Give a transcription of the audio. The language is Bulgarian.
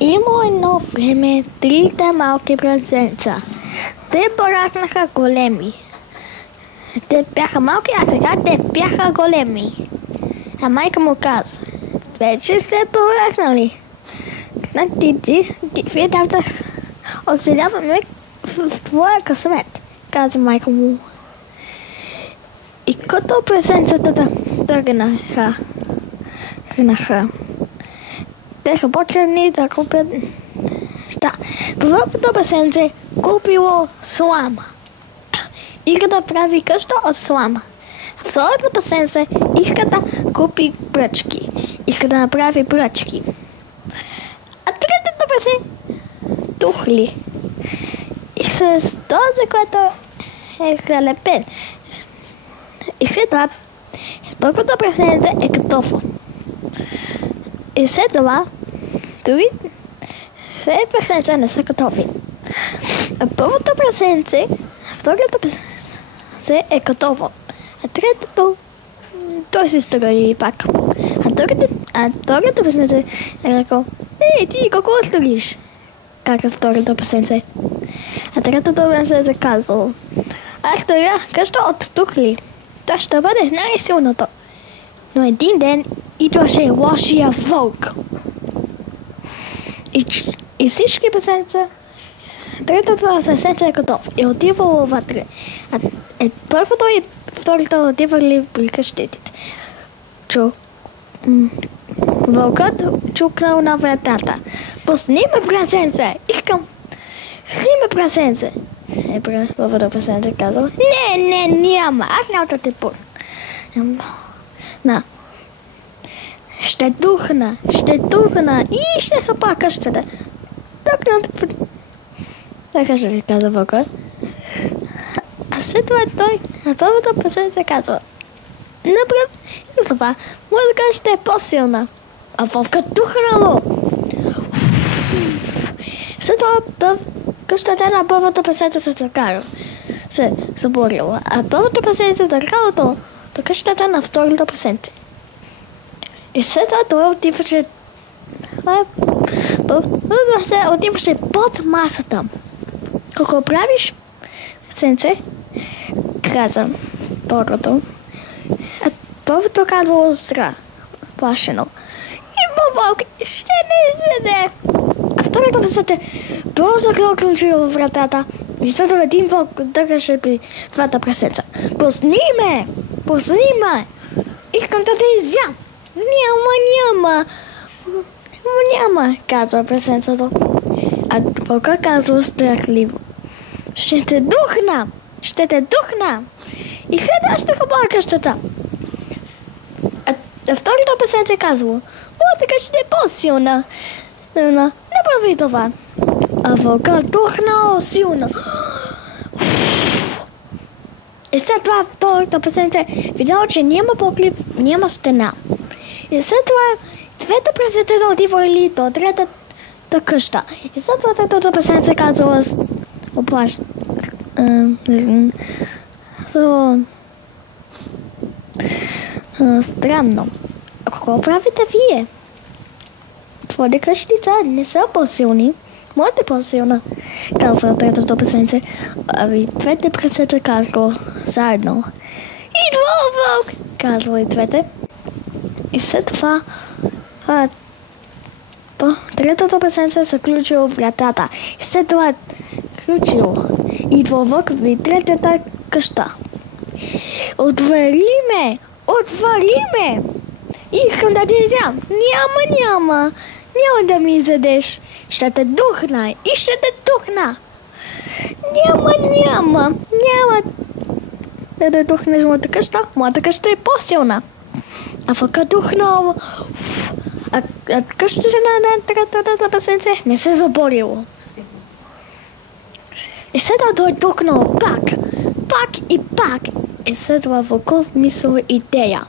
Има едно време трите малки прасенца. Те пораснаха големи. Те бяха малки, а сега те бяха големи. А майка му каза: вече сте пораснали. Значи вие трябва да оцеляваме в твоя късмет, каза майка му. И като прасенцата тръгнаха, те са почнали да купят неща. Първото прасенце купило слама. Иска да прави къща от слама. Второто прасенце иска да купи пръчки. Иска да направи пръчки. А третото прасенце тухли. И с този, който е залепен. И след това първото прасенце е картофа. И след това дори две прасенца не са картофи. А първото прасенце, второто прасенце е картофа. А третото той се строи пак. А второто прасенце е рекал: ей, ти какво строиш? Каза второто прасенце. А третото прасенце казало: аз строя къща от тухли. Това ще бъде най-силното. Но един ден идваше лошия вълк. И всички прасенца, третото прасенце е готов. И отивало вътре. Първото и второто отивали при къщите. Вълкът чукнал на вратата: пусни ме, прасенце! Искам! Сниме, прасенце! Първото прасенце казал: не, няма! Аз няма да те пусна. Ще тухна и ще съпа къщата. Така ще каза вълкът. А след това той на първото прасенце казва: направи, моята къща е по-силна. А вълкът тухнало. След това къщата на първото прасенце се заборила. А първото прасенце дъргалото до къщата на второто прасенце. И след това той отиваше под масата. Какво правиш, прасенце? Каза второто. А първото казало зра, плашено: има вълк, ще не изяде. А второто прасенце бързо клюкнало във вратата. И след това един вълк дъргаше при двата прасенца: пусни ме! Искам да те изям! Няма, казва прасенцето. А вълка казва страхливо: ще те духна! И след това ще хапа къщата. А второто прасенце казва: моята къща е по-силна. Не прави това. А вълка духнал силно. И след това второто прасенце видял, че няма поклив, няма стена. И след това двете прасенца отивали до третата къща. И след това третото прасенце казало странно: а какво правите вие? Твоите къщица не са по-силни. Моята е по-силна, казва третото прасенце. Ами двете прасенца казало заедно: идва вълк! Казва и двете. И след това третото прасенце се включило в вратата. И след това включило. Идва вълк в третата къща. Отвори ме! Искам да те изям. Няма да ми изядеш. Ще те духна и ще те тухна. Няма да те тухнеш моята къща. Моята къща е по-силна. А вълкът тухнал. А къщата на третата прасенце не се заборило. И след това той тухнал пак. И след това вълкът мислил идея.